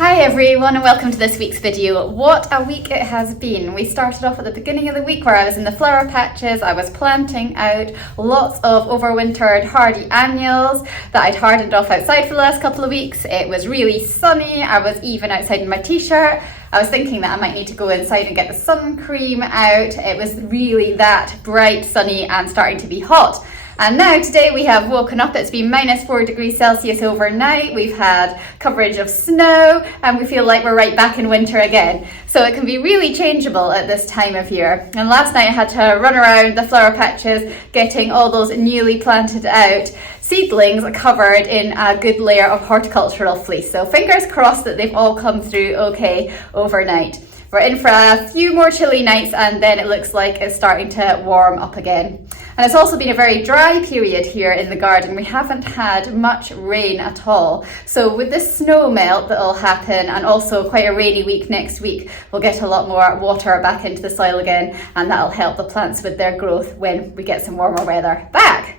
Hi everyone and welcome to this week's video. What a week it has been. We started off at the beginning of the week where I was in the flower patches. I was planting out lots of overwintered hardy annuals that I'd hardened off outside for the last couple of weeks. It was really sunny. I was even outside in my t-shirt. I was thinking that I might need to go inside and get the sun cream out. It was really that bright, sunny and starting to be hot. And now today we have woken up, it's been -4 degrees Celsius overnight, we've had coverage of snow and we feel like we're right back in winter again. So it can be really changeable at this time of year. And last night I had to run around the flower patches getting all those newly planted out seedlings covered in a good layer of horticultural fleece. So fingers crossed that they've all come through okay overnight. We're in for a few more chilly nights and then it looks like it's starting to warm up again. And it's also been a very dry period here in the garden. We haven't had much rain at all. So with this snow melt that'll happen and also quite a rainy week next week, we'll get a lot more water back into the soil again and that'll help the plants with their growth when we get some warmer weather back.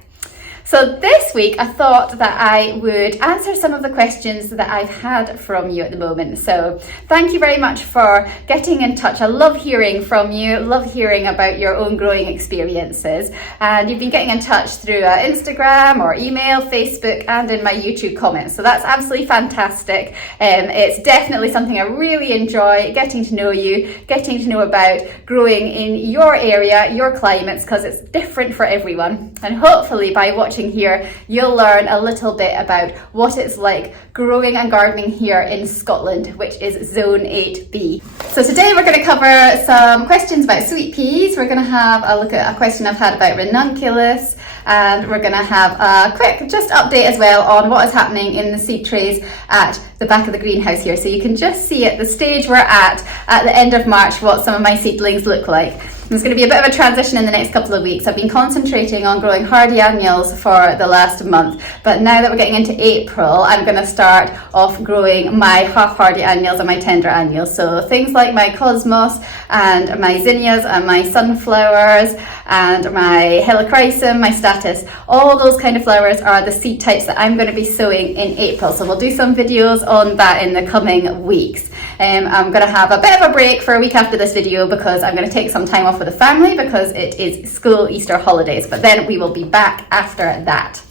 So this week I thought that I would answer some of the questions that I've had from you at the moment. So thank you very much for getting in touch. I love hearing from you, love hearing about your own growing experiences. And you've been getting in touch through Instagram or email, Facebook and in my YouTube comments. So that's absolutely fantastic. It's definitely something I really enjoy, getting to know you, getting to know about growing in your area, your climates, because it's different for everyone. And hopefully by watching here you'll learn a little bit about what it's like growing and gardening here in Scotland, which is zone 8B. So today we're going to cover some questions about sweet peas. We're going to have a look at a question I've had about Ranunculus, and we're going to have a quick just update as well on what is happening in the seed trays at the back of the greenhouse here, so you can just see at the stage we're at the end of March what some of my seedlings look like. There's going to be a bit of a transition in the next couple of weeks. I've been concentrating on growing hardy annuals for the last month, but now that we're getting into April, I'm going to start off growing my half-hardy annuals and my tender annuals. So things like my cosmos and my zinnias and my sunflowers and my helichrysum, my statice, all those kind of flowers are the seed types that I'm going to be sowing in April. So we'll do some videos on that in the coming weeks. I'm going to have a bit of a break for a week after this video because I'm going to take some time off with the family because it is school Easter holidays, but then we will be back after that.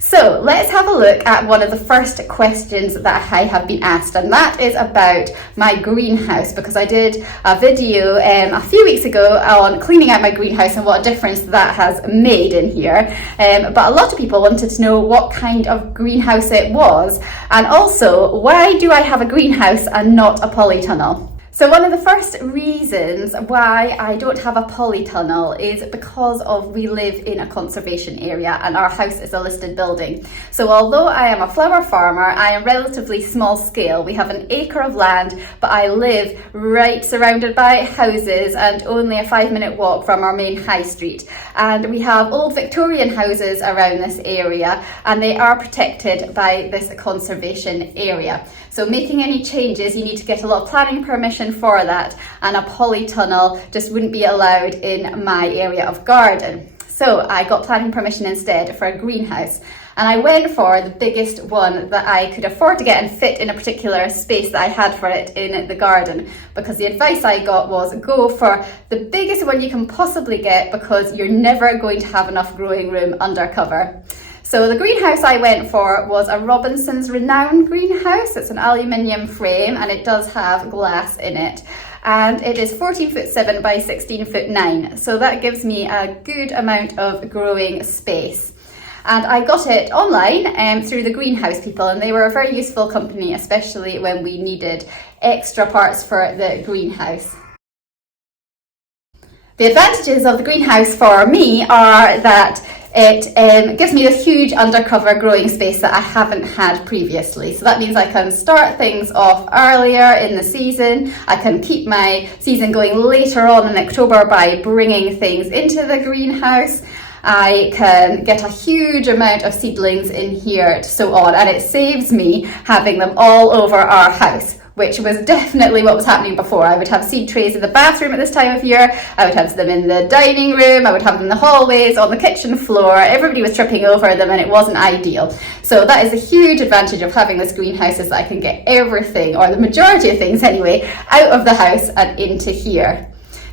So let's have a look at one of the first questions that I have been asked, and that is about my greenhouse, because I did a video a few weeks ago on cleaning out my greenhouse and what a difference that has made in here. But a lot of people wanted to know what kind of greenhouse it was, and also why do I have a greenhouse and not a polytunnel? So one of the first reasons why I don't have a polytunnel is because we live in a conservation area and our house is a listed building. So although I am a flower farmer, I am relatively small scale. We have an acre of land, but I live right surrounded by houses and only a 5-minute walk from our main high street. And we have old Victorian houses around this area and they are protected by this conservation area. So making any changes, you need to get a lot of planning permission for that, and a polytunnel just wouldn't be allowed in my area of garden. So I got planning permission instead for a greenhouse, and I went for the biggest one that I could afford to get and fit in a particular space that I had for it in the garden, because the advice I got was go for the biggest one you can possibly get because you're never going to have enough growing room under cover. So the greenhouse I went for was a Robinson's Renown greenhouse. It's an aluminium frame and it does have glass in it. And it is 14'7" by 16'9". So that gives me a good amount of growing space. And I got it online through the greenhouse people, and they were a very useful company, especially when we needed extra parts for the greenhouse. The advantages of the greenhouse for me are that it gives me this huge undercover growing space that I haven't had previously. So that means I can start things off earlier in the season. I can keep my season going later on in October by bringing things into the greenhouse. I can get a huge amount of seedlings in here to sow on, and it saves me having them all over our house, which was definitely what was happening before. I would have seed trays in the bathroom at this time of year, I would have them in the dining room, I would have them in the hallways, on the kitchen floor. Everybody was tripping over them and it wasn't ideal. So that is a huge advantage of having this greenhouse, is that I can get everything, or the majority of things anyway, out of the house and into here.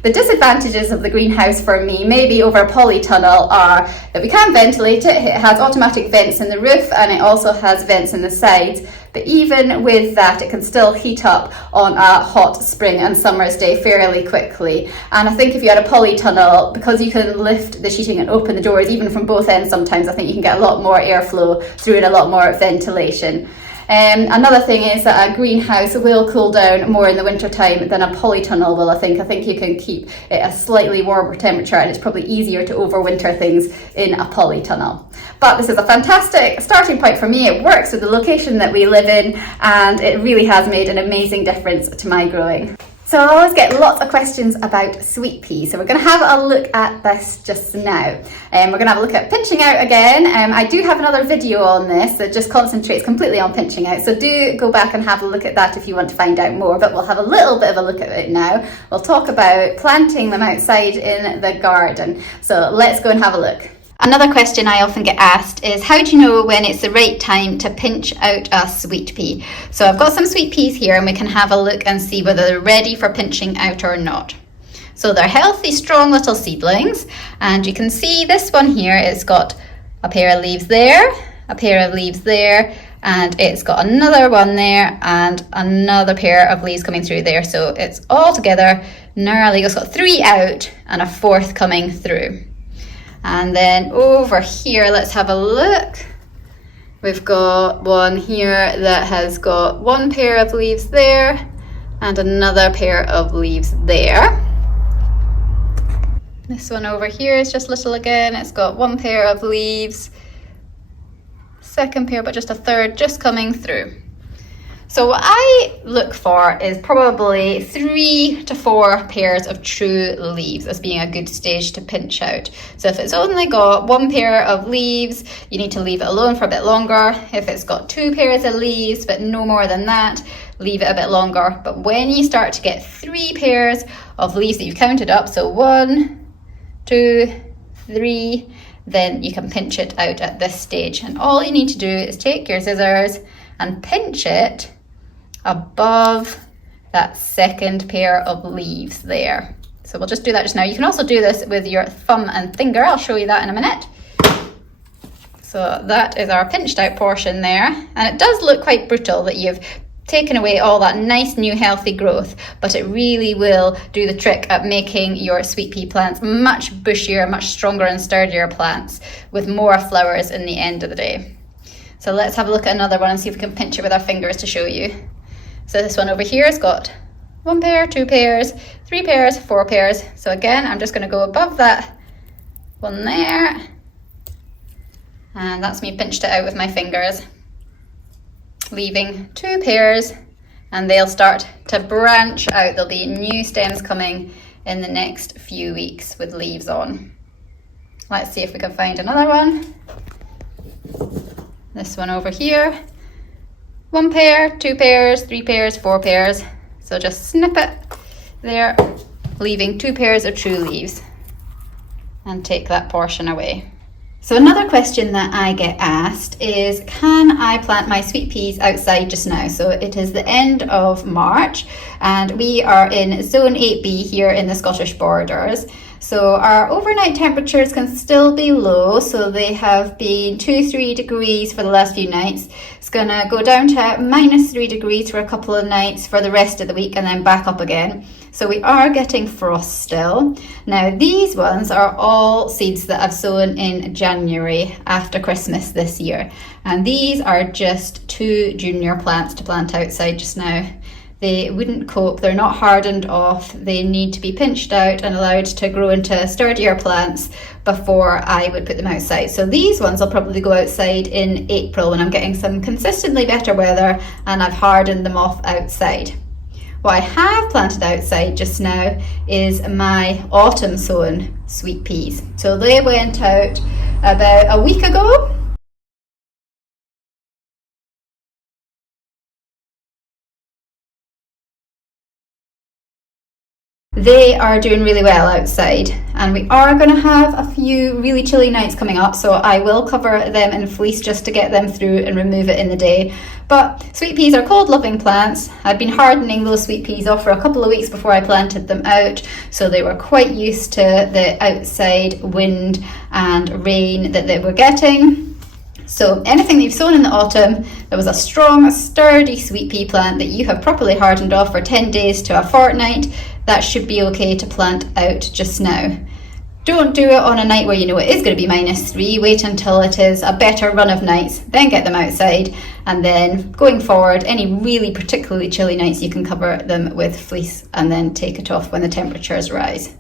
The disadvantages of the greenhouse for me, maybe over a polytunnel, are that we can't ventilate it. It has automatic vents in the roof and it also has vents in the sides. But even with that, it can still heat up on a hot spring and summer's day fairly quickly. And I think if you had a polytunnel, because you can lift the sheeting and open the doors even from both ends sometimes, I think you can get a lot more airflow through and a lot more ventilation. Another thing is that a greenhouse will cool down more in the winter time than a polytunnel will, I think. I think you can keep it a slightly warmer temperature and it's probably easier to overwinter things in a polytunnel. But this is a fantastic starting point for me. It works with the location that we live in and it really has made an amazing difference to my growing. So I always get lots of questions about sweet peas. So we're going to have a look at this just now. We're going to have a look at pinching out again. I do have another video on this that just concentrates completely on pinching out. So do go back and have a look at that if you want to find out more. But we'll have a little bit of a look at it now. We'll talk about planting them outside in the garden. So let's go and have a look. Another question I often get asked is, how do you know when it's the right time to pinch out a sweet pea? So I've got some sweet peas here and we can have a look and see whether they're ready for pinching out or not. So they're healthy, strong little seedlings, and you can see this one here, it's got a pair of leaves there, a pair of leaves there, and it's got another one there and another pair of leaves coming through there. So it's all together gnarly. It's got 3 out and a 4th coming through. And then over here, let's have a look. We've got one here that has got 1 pair of leaves there and another pair of leaves there. This one over here is just little again. It's got 1 pair of leaves, 2nd pair, but just a 3rd just coming through. So what I look for is probably 3 to 4 pairs of true leaves as being a good stage to pinch out. So if it's only got 1 pair of leaves, you need to leave it alone for a bit longer. If it's got 2 pairs of leaves, but no more than that, leave it a bit longer. But when you start to get 3 pairs of leaves that you've counted up, so 1, 2, 3, then you can pinch it out at this stage. And all you need to do is take your scissors and pinch it above that 2nd pair of leaves there. So we'll just do that just now. You can also do this with your thumb and finger. I'll show you that in a minute. So that is our pinched out portion there. And it does look quite brutal that you've taken away all that nice new healthy growth, but it really will do the trick at making your sweet pea plants much bushier, much stronger and sturdier plants with more flowers in the end of the day. So let's have a look at another one and see if we can pinch it with our fingers to show you. So this one over here has got 1 pair, 2 pairs, 3 pairs, 4 pairs. So again, I'm just going to go above that one there. And that's me pinched it out with my fingers, leaving 2 pairs, and they'll start to branch out. There'll be new stems coming in the next few weeks with leaves on. Let's see if we can find another one. This one over here. 1 pair, 2 pairs, 3 pairs, 4 pairs. So just snip it there, leaving 2 pairs of true leaves, and take that portion away. So another question that I get asked is, can I plant my sweet peas outside just now? So it is the end of March and we are in zone 8B here in the Scottish borders. So our overnight temperatures can still be low, so they have been 2-3 degrees for the last few nights. It's going to go down to -3 degrees for a couple of nights for the rest of the week and then back up again. So we are getting frost still. Now these ones are all seeds that I've sown in January after Christmas this year. And these are just 2 junior plants to plant outside just now. They wouldn't cope, they're not hardened off, they need to be pinched out and allowed to grow into sturdier plants before I would put them outside. So these ones I'll probably go outside in April when I'm getting some consistently better weather and I've hardened them off outside. What I have planted outside just now is my autumn sown sweet peas. So they went out about a week ago. they are doing really well outside, and we are going to have a few really chilly nights coming up, so I will cover them in fleece just to get them through and remove it in the day. But sweet peas are cold loving plants. I've been hardening those sweet peas off for a couple of weeks before I planted them out, so they were quite used to the outside wind and rain that they were getting. So anything that you've sown in the autumn that was a strong, sturdy sweet pea plant that you have properly hardened off for 10 days to a fortnight, that should be okay to plant out just now. Don't do it on a night where you know it is going to be -3. Wait until it is a better run of nights, then get them outside, and then going forward, any really particularly chilly nights, you can cover them with fleece and then take it off when the temperatures rise.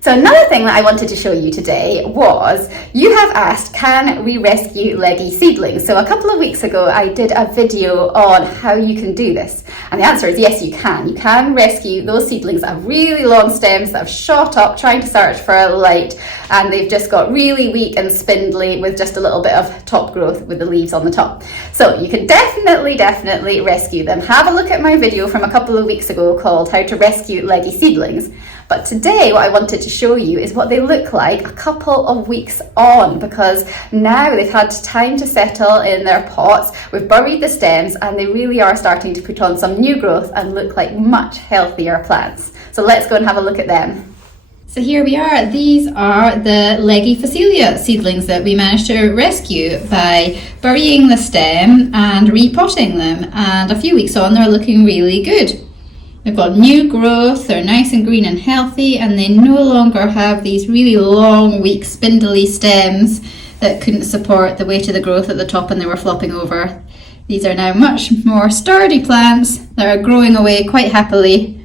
So another thing that I wanted to show you today was, you have asked, can we rescue leggy seedlings? So a couple of weeks ago I did a video on how you can do this, and the answer is yes, you can. You can rescue those seedlings that have really long stems that have shot up trying to search for light, and they've just got really weak and spindly with just a little bit of top growth with the leaves on the top. So you can definitely rescue them. Have a look at my video from a couple of weeks ago called How to Rescue Leggy Seedlings. But today what I wanted to show you is what they look like a couple of weeks on, because now they've had time to settle in their pots, we've buried the stems, and they really are starting to put on some new growth and look like much healthier plants. So let's go and have a look at them. So here we are. These are the leggy Phacelia seedlings that we managed to rescue by burying the stem and repotting them, and a few weeks on they're looking really good. They've got new growth, they're nice and green and healthy, and they no longer have these really long, weak, spindly stems that couldn't support the weight of the growth at the top and they were flopping over. These are now much more sturdy plants that are growing away quite happily.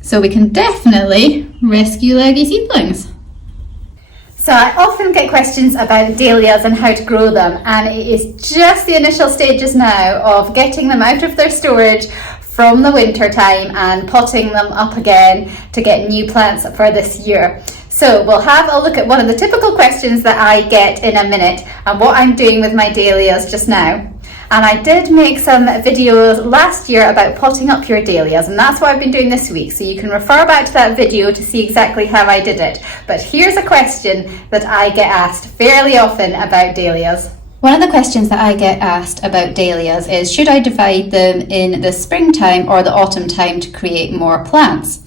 So we can definitely rescue leggy seedlings. So I often get questions about dahlias and how to grow them, and it is just the initial stages now of getting them out of their storage from the winter time and potting them up again to get new plants for this year. So we'll have a look at one of the typical questions that I get in a minute and what I'm doing with my dahlias just now. And I did make some videos last year about potting up your dahlias, and that's what I've been doing this week. So you can refer back to that video to see exactly how I did it. But here's a question that I get asked fairly often about dahlias. One of the questions that I get asked about dahlias is, should I divide them in the springtime or the autumn time to create more plants?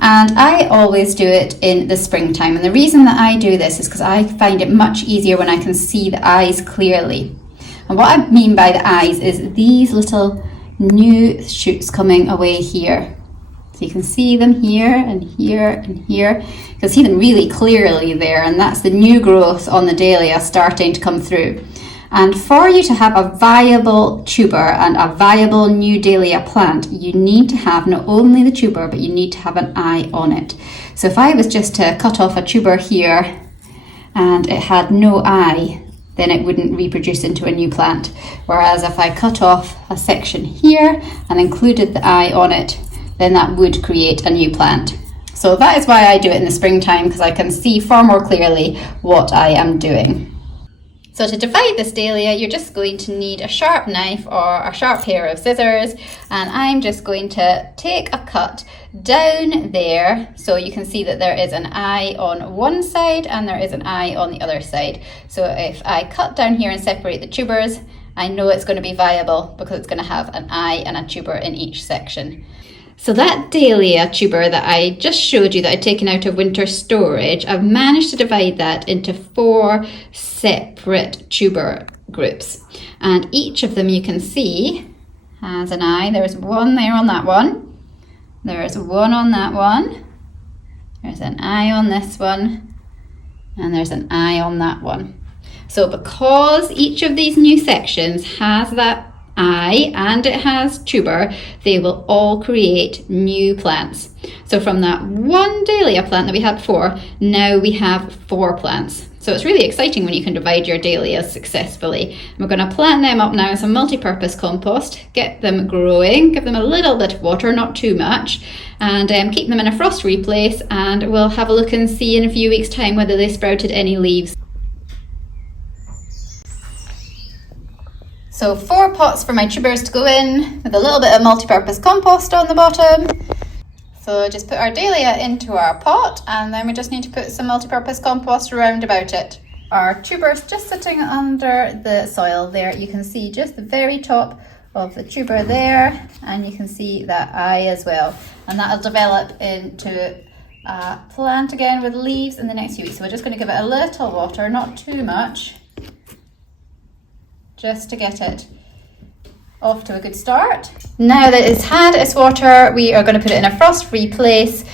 And I always do it in the springtime. And the reason that I do this is because I find it much easier when I can see the eyes clearly. And what I mean by the eyes is these little new shoots coming away here. So you can see them here and here and here. You can see them really clearly there, and that's the new growth on the dahlia starting to come through. And for you to have a viable tuber and a viable new dahlia plant, you need to have not only the tuber, but you need to have an eye on it. So if I was just to cut off a tuber here and it had no eye, then it wouldn't reproduce into a new plant. Whereas if I cut off a section here and included the eye on it, then that would create a new plant. So that is why I do it in the springtime, because I can see far more clearly what I am doing. So to divide this dahlia, you're just going to need a sharp knife or a sharp pair of scissors, and I'm just going to take a cut down there so you can see that there is an eye on one side and there is an eye on the other side. So if I cut down here and separate the tubers, I know it's going to be viable because it's going to have an eye and a tuber in each section. So that dahlia tuber that I just showed you that I'd taken out of winter storage, I've managed to divide that into 4 separate tuber groups. And each of them you can see has an eye. There's one there on that one. There's one on that one. There's an eye on this one. And there's an eye on that one. So because each of these new sections has that eye and it has tuber, they will all create new plants. So from that one dahlia plant that we had before, now we have 4 plants. So it's really exciting when you can divide your dahlias successfully. We're going to plant them up now in some multi-purpose compost, get them growing, give them a little bit of water, not too much, and keep them in a frost-free place, and we'll have a look and see in a few weeks' time whether they sprouted any leaves. So 4 pots for my tubers to go in with a little bit of multi-purpose compost on the bottom, So just put our dahlia into our pot, and then we just need to put some multi-purpose compost around about it. Our tuber's just sitting under the soil there. You can see just the very top of the tuber there, and you can see that eye as well. And that'll develop into a plant again with leaves in the next few weeks. So we're just going to give it a little water, not too much, just to get it off to a good start. Now that it's had its water, we are going to put it in a frost-free place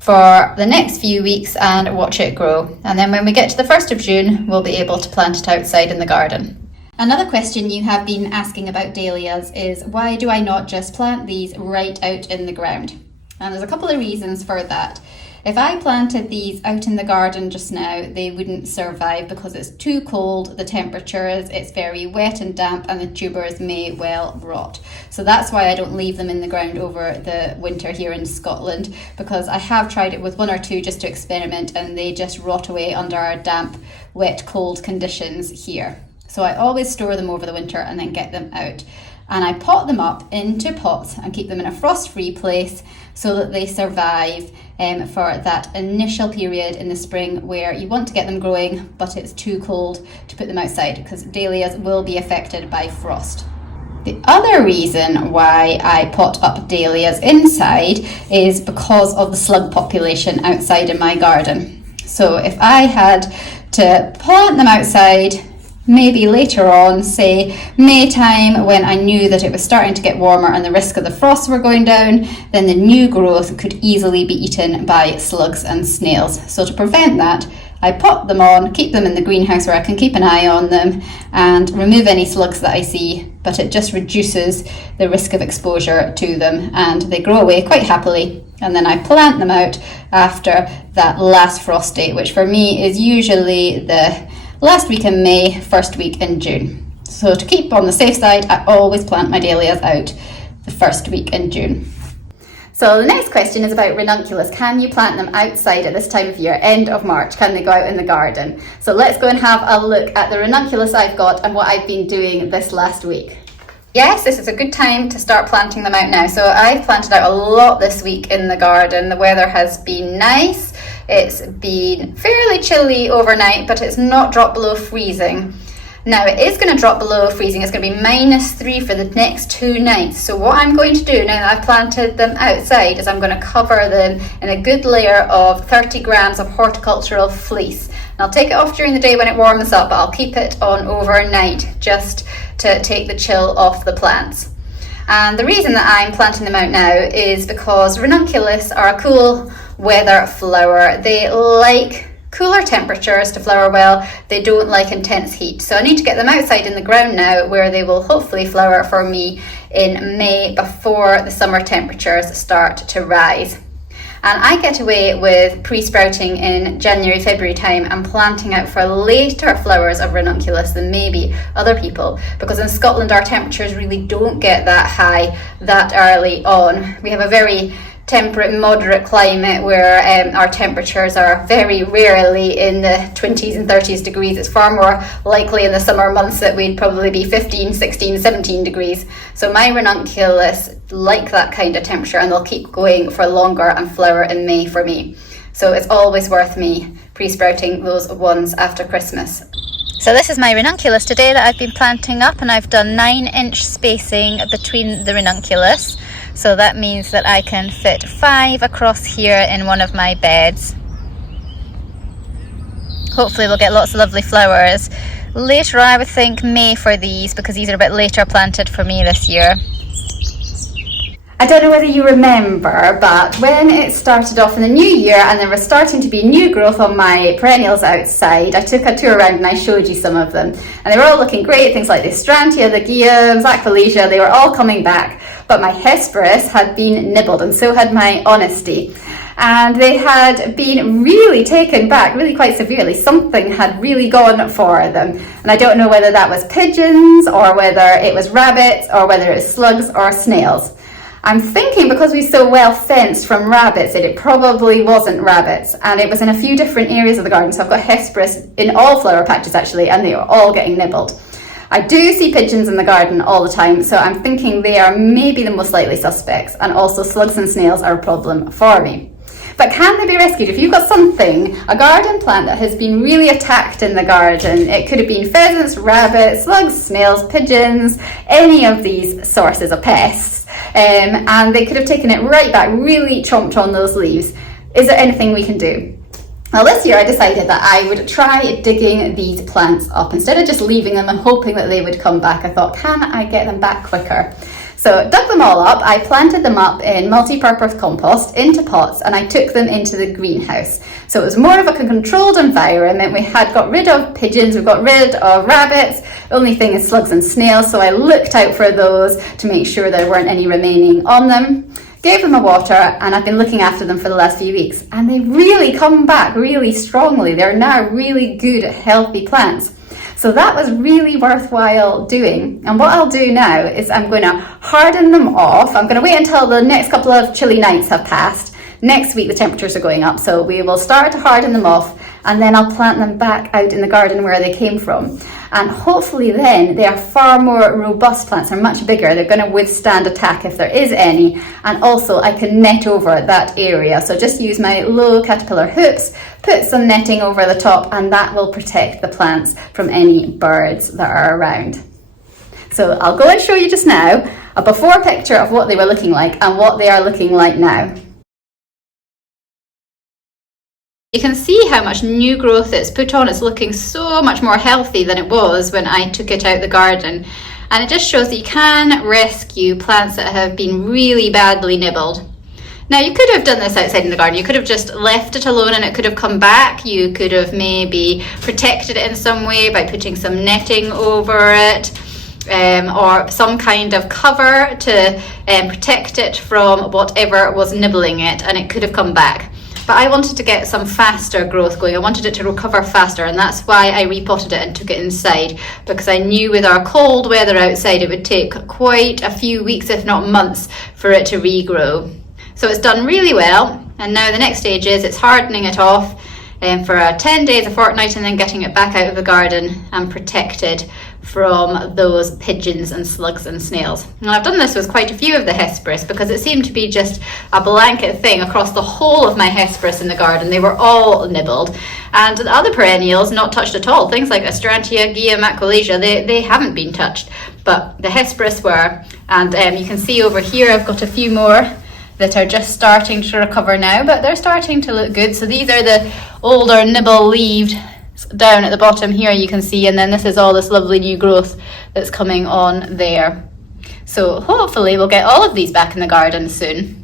for the next few weeks and watch it grow. And then when we get to the 1st of June, we'll be able to plant it outside in the garden. Another question you have been asking about dahlias is, why do I not just plant these right out in the ground? And there's a couple of reasons for that. If I planted these out in the garden just now, they wouldn't survive because it's too cold, the temperatures, it's very wet and damp, and the tubers may well rot. So that's why I don't leave them in the ground over the winter here in Scotland, because I have tried it with one or two just to experiment, and they just rot away under our damp, wet, cold conditions here. So I always store them over the winter and then get them out. And I pot them up into pots and keep them in a frost-free place so that they survive for that initial period in the spring where you want to get them growing, but it's too cold to put them outside, because dahlias will be affected by frost. The other reason why I pot up dahlias inside is because of the slug population outside in my garden. So if I had to plant them outside, maybe later on, say May time, when I knew that it was starting to get warmer and the risk of the frosts were going down, then the new growth could easily be eaten by slugs and snails. So to prevent that, I pot them on, keep them in the greenhouse where I can keep an eye on them and remove any slugs that I see, but it just reduces the risk of exposure to them, and they grow away quite happily. And then I plant them out after that last frost date, which for me is usually the last week in May, first week in June. So to keep on the safe side, I always plant my dahlias out the first week in June. So the next question is about ranunculus. Can you plant them outside at this time of year, end of March? Can they go out in the garden? So let's go and have a look at the ranunculus I've got and what I've been doing this last week. Yes, this is a good time to start planting them out now. So I've planted out a lot this week in the garden. The weather has been nice. It's been fairly chilly overnight, but it's not dropped below freezing. Now it is going to drop below freezing. It's going to be -3 for the next 2 nights. So what I'm going to do now that I've planted them outside is I'm going to cover them in a good layer of 30 grams of horticultural fleece. And I'll take it off during the day when it warms up, but I'll keep it on overnight just to take the chill off the plants. And the reason that I'm planting them out now is because ranunculus are a cool weather flower. They like cooler temperatures to flower well. They don't like intense heat. So I need to get them outside in the ground now, where they will hopefully flower for me in May before the summer temperatures start to rise. And I get away with pre-sprouting in January, February time and planting out for later flowers of ranunculus than maybe other people, because in Scotland our temperatures really don't get that high that early on. We have a very temperate, moderate climate where our temperatures are very rarely in the 20s and 30s degrees. It's far more likely in the summer months that we'd probably be 15, 16, 17 degrees. So my ranunculus like that kind of temperature, and they'll keep going for longer and flower in May for me. So it's always worth me pre-sprouting those ones after Christmas. So this is my ranunculus today that I've been planting up, and I've done 9-inch spacing between the ranunculus. So that means that I can fit 5 across here in one of my beds. Hopefully we'll get lots of lovely flowers. Later I would think May for these, because these are a bit later planted for me this year. I don't know whether you remember, but when it started off in the new year and there was starting to be new growth on my perennials outside, I took a tour around and I showed you some of them. And they were all looking great, things like the Astrantia, the Guillaumes, Aqualesia, they were all coming back. But my Hesperus had been nibbled, and so had my Honesty. And they had been really taken back, really quite severely. Something had really gone for them. And I don't know whether that was pigeons, or whether it was rabbits, or whether it was slugs or snails. I'm thinking because we're so well fenced from rabbits that it probably wasn't rabbits, and it was in a few different areas of the garden. So I've got Hesperus in all flower patches actually, and they were all getting nibbled. I do see pigeons in the garden all the time, so I'm thinking they are maybe the most likely suspects, and also slugs and snails are a problem for me. But can they be rescued? If you've got something, a garden plant that has been really attacked in the garden, it could have been pheasants, rabbits, slugs, snails, pigeons, any of these sources of pests, and they could have taken it right back, really chomped on those leaves. Is there anything we can do? Well, this year I decided that I would try digging these plants up. Instead of just leaving them and hoping that they would come back, I thought, can I get them back quicker? So dug them all up, I planted them up in multi-purpose compost into pots, and I took them into the greenhouse. So it was more of a controlled environment. We had got rid of pigeons, we got rid of rabbits, only thing is slugs and snails, so I looked out for those to make sure there weren't any remaining on them. Gave them a water, and I've been looking after them for the last few weeks, and they really come back really strongly. They're now really good, healthy plants. So that was really worthwhile doing. And what I'll do now is I'm going to harden them off. I'm going to wait until the next couple of chilly nights have passed. Next week the temperatures are going up, so we will start to harden them off, and then I'll plant them back out in the garden where they came from. And hopefully then they are far more robust plants. They're much bigger. They're going to withstand attack if there is any. And also I can net over that area. So just use my low caterpillar hoops, put some netting over the top, and that will protect the plants from any birds that are around. So I'll go and show you just now a before picture of what they were looking like and what they are looking like now. You can see how much new growth it's put on. It's looking so much more healthy than it was when I took it out the garden. And it just shows that you can rescue plants that have been really badly nibbled. Now you could have done this outside in the garden. You could have just left it alone and it could have come back. You could have maybe protected it in some way by putting some netting over it. Or some kind of cover to protect it from whatever was nibbling it, and it could have come back. But I wanted to get some faster growth going. I wanted it to recover faster, and that's why I repotted it and took it inside, because I knew with our cold weather outside it would take quite a few weeks, if not months, for it to regrow. So it's done really well, and now the next stage is it's hardening it off for 10 days, a fortnight, and then getting it back out of the garden and protected from those pigeons and slugs and snails. And I've done this with quite a few of the Hesperus because it seemed to be just a blanket thing across the whole of my Hesperus in the garden. They were all nibbled, and the other perennials not touched at all. Things like Astrantia, Guiamaculata, they haven't been touched, but the Hesperus were. And you can see over here I've got a few more that are just starting to recover now, but they're starting to look good. So these are the older nibble-leaved down at the bottom here, you can see, and then this is all this lovely new growth that's coming on there. So hopefully we'll get all of these back in the garden soon.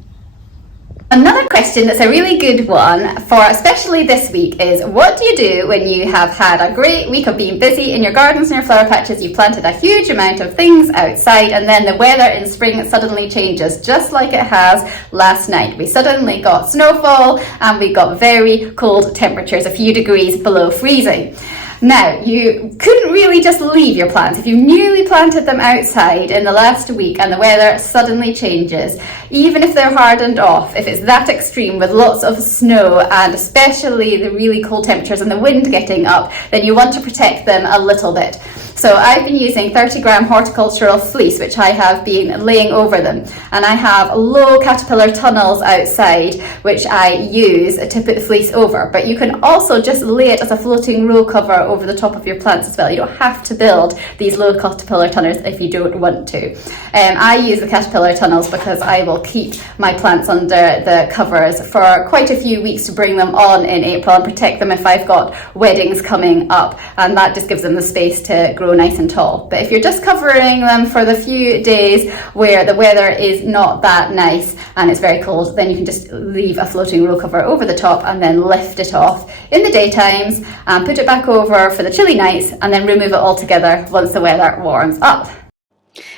Another question that's a really good one for especially this week is, what do you do when you have had a great week of being busy in your gardens and your flower patches? You planted a huge amount of things outside, and then the weather in spring suddenly changes, just like it has last night. We suddenly got snowfall and we got very cold temperatures, a few degrees below freezing. Now, you couldn't really just leave your plants. If you newly planted them outside in the last week and the weather suddenly changes, even if they're hardened off, if it's that extreme with lots of snow and especially the really cold temperatures and the wind getting up, then you want to protect them a little bit. So I've been using 30-gram horticultural fleece, which I have been laying over them. And I have low caterpillar tunnels outside, which I use to put the fleece over. But you can also just lay it as a floating row cover over the top of your plants as well. You don't have to build these low caterpillar tunnels if you don't want to. I use the caterpillar tunnels because I will keep my plants under the covers for quite a few weeks to bring them on in April and protect them if I've got weddings coming up. And that just gives them the space to grow nice and tall. But if you're just covering them for the few days where the weather is not that nice and it's very cold, then you can just leave a floating row cover over the top and then lift it off in the daytimes and put it back over for the chilly nights, and then remove it all together once the weather warms up.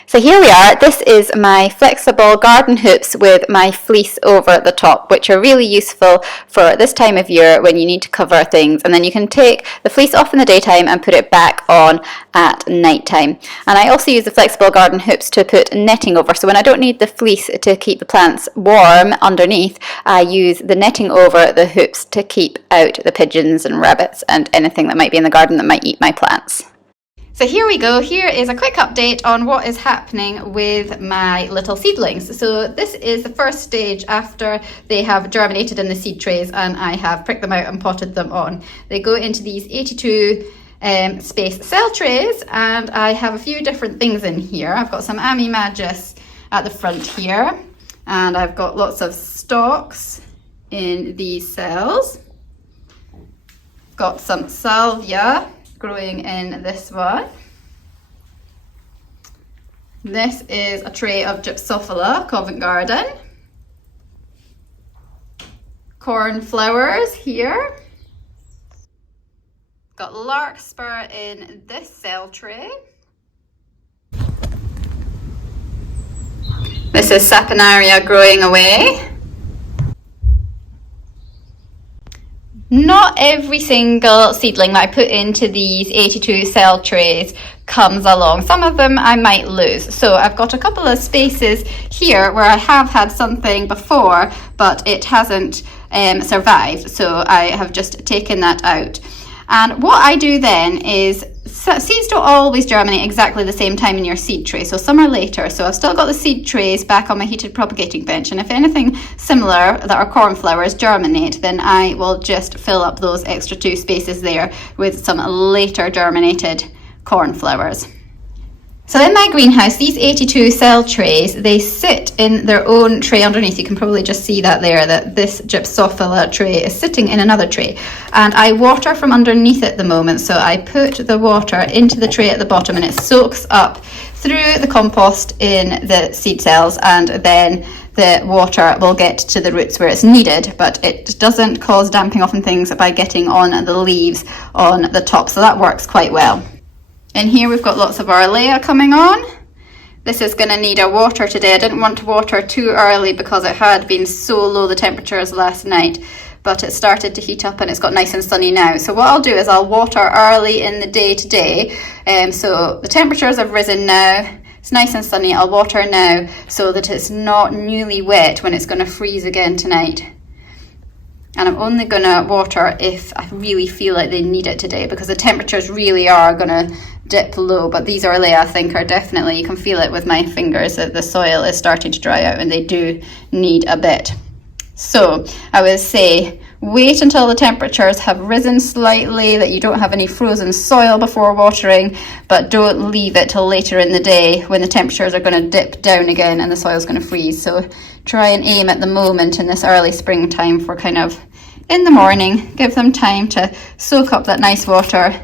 So here we are. This is my flexible garden hoops with my fleece over the top, which are really useful for this time of year when you need to cover things. And then you can take the fleece off in the daytime and put it back on at nighttime. And I also use the flexible garden hoops to put netting over. So when I don't need the fleece to keep the plants warm underneath, I use the netting over the hoops to keep out the pigeons and rabbits and anything that might be in the garden that might eat my plants. So here we go. Here is a quick update on what is happening with my little seedlings. So this is the first stage after they have germinated in the seed trays and I have pricked them out and potted them on. They go into these 82 space cell trays, and I have a few different things in here. I've got some Magus at the front here, and I've got lots of stalks in these cells. Got some salvia growing in this one. This is a tray of Gypsophila, Covent Garden. Cornflowers here. Got larkspur in this cell tray. This is Saponaria growing away. Not every single seedling that I put into these 82 cell trays comes along. Some of them I might lose. So I've got a couple of spaces here where I have had something before, but it hasn't survived. So I have just taken that out. And what I do then is, seeds don't always germinate exactly the same time in your seed tray, so some are later. So I've still got the seed trays back on my heated propagating bench, and if anything similar that are cornflowers germinate, then I will just fill up those extra 2 spaces there with some later germinated cornflowers. So in my greenhouse, these 82 cell trays, they sit in their own tray underneath. You can probably just see that there, that this Gypsophila tray is sitting in another tray. And I water from underneath at the moment. So I put the water into the tray at the bottom and it soaks up through the compost in the seed cells, and then the water will get to the roots where it's needed, but it doesn't cause damping off and things by getting on the leaves on the top. So that works quite well. In here we've got lots of Arlea coming on. This is going to need a water today. I didn't want to water too early because it had been so low the temperatures last night, but it started to heat up and it's got nice and sunny now. So what I'll do is I'll water early in the day today. So the temperatures have risen now. It's nice and sunny. I'll water now so that it's not newly wet when it's going to freeze again tonight. And I'm only going to water if I really feel like they need it today, because the temperatures really are going to dip low. But these Arlea, I think, are definitely, you can feel it with my fingers that the soil is starting to dry out and they do need a bit. So I would say wait until the temperatures have risen slightly, that you don't have any frozen soil before watering, but don't leave it till later in the day when the temperatures are going to dip down again and the soil is going to freeze. So try and aim at the moment in this early springtime for kind of in the morning. Give them time to soak up that nice water,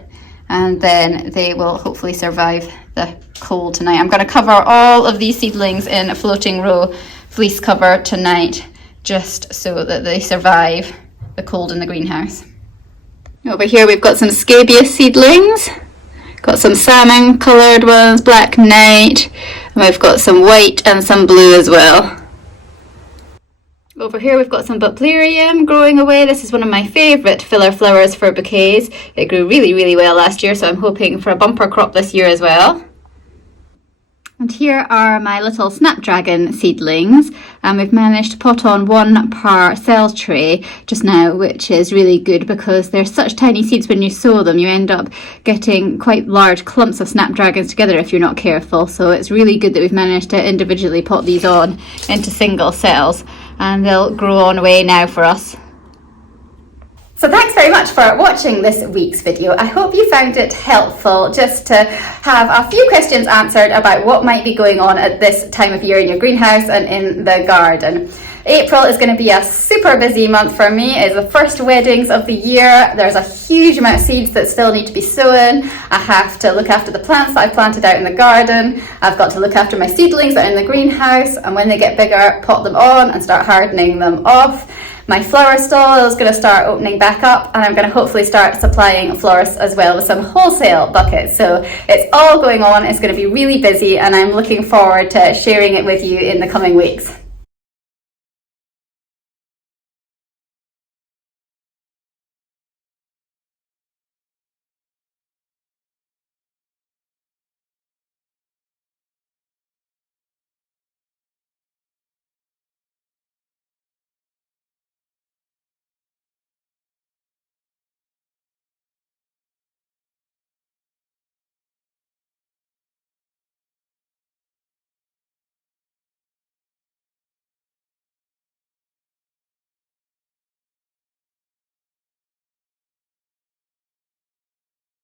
and then they will hopefully survive the cold tonight. I'm going to cover all of these seedlings in a floating row fleece cover tonight, just so that they survive the cold in the greenhouse. Over here we've got some scabious seedlings. Got some salmon coloured ones, black knight, and we've got some white and some blue as well. Over here we've got some buplerium growing away. This is one of my favourite filler flowers for bouquets. It grew really well last year, so I'm hoping for a bumper crop this year as well. And here are my little snapdragon seedlings, and we've managed to pot on 1 per cell tray just now, which is really good because they're such tiny seeds. When you sow them, you end up getting quite large clumps of snapdragons together if you're not careful. So it's really good that we've managed to individually pot these on into single cells, and they'll grow on away now for us. So thanks very much for watching this week's video. I hope you found it helpful just to have a few questions answered about what might be going on at this time of year in your greenhouse and in the garden. April is going to be a super busy month for me. It's the first weddings of the year. There's a huge amount of seeds that still need to be sown. I have to look after the plants that I planted out in the garden. I've got to look after my seedlings that are in the greenhouse, and when they get bigger, pot them on and start hardening them off. My flower stall is going to start opening back up, and I'm going to hopefully start supplying florists as well with some wholesale buckets. So it's all going on. It's going to be really busy, and I'm looking forward to sharing it with you in the coming weeks.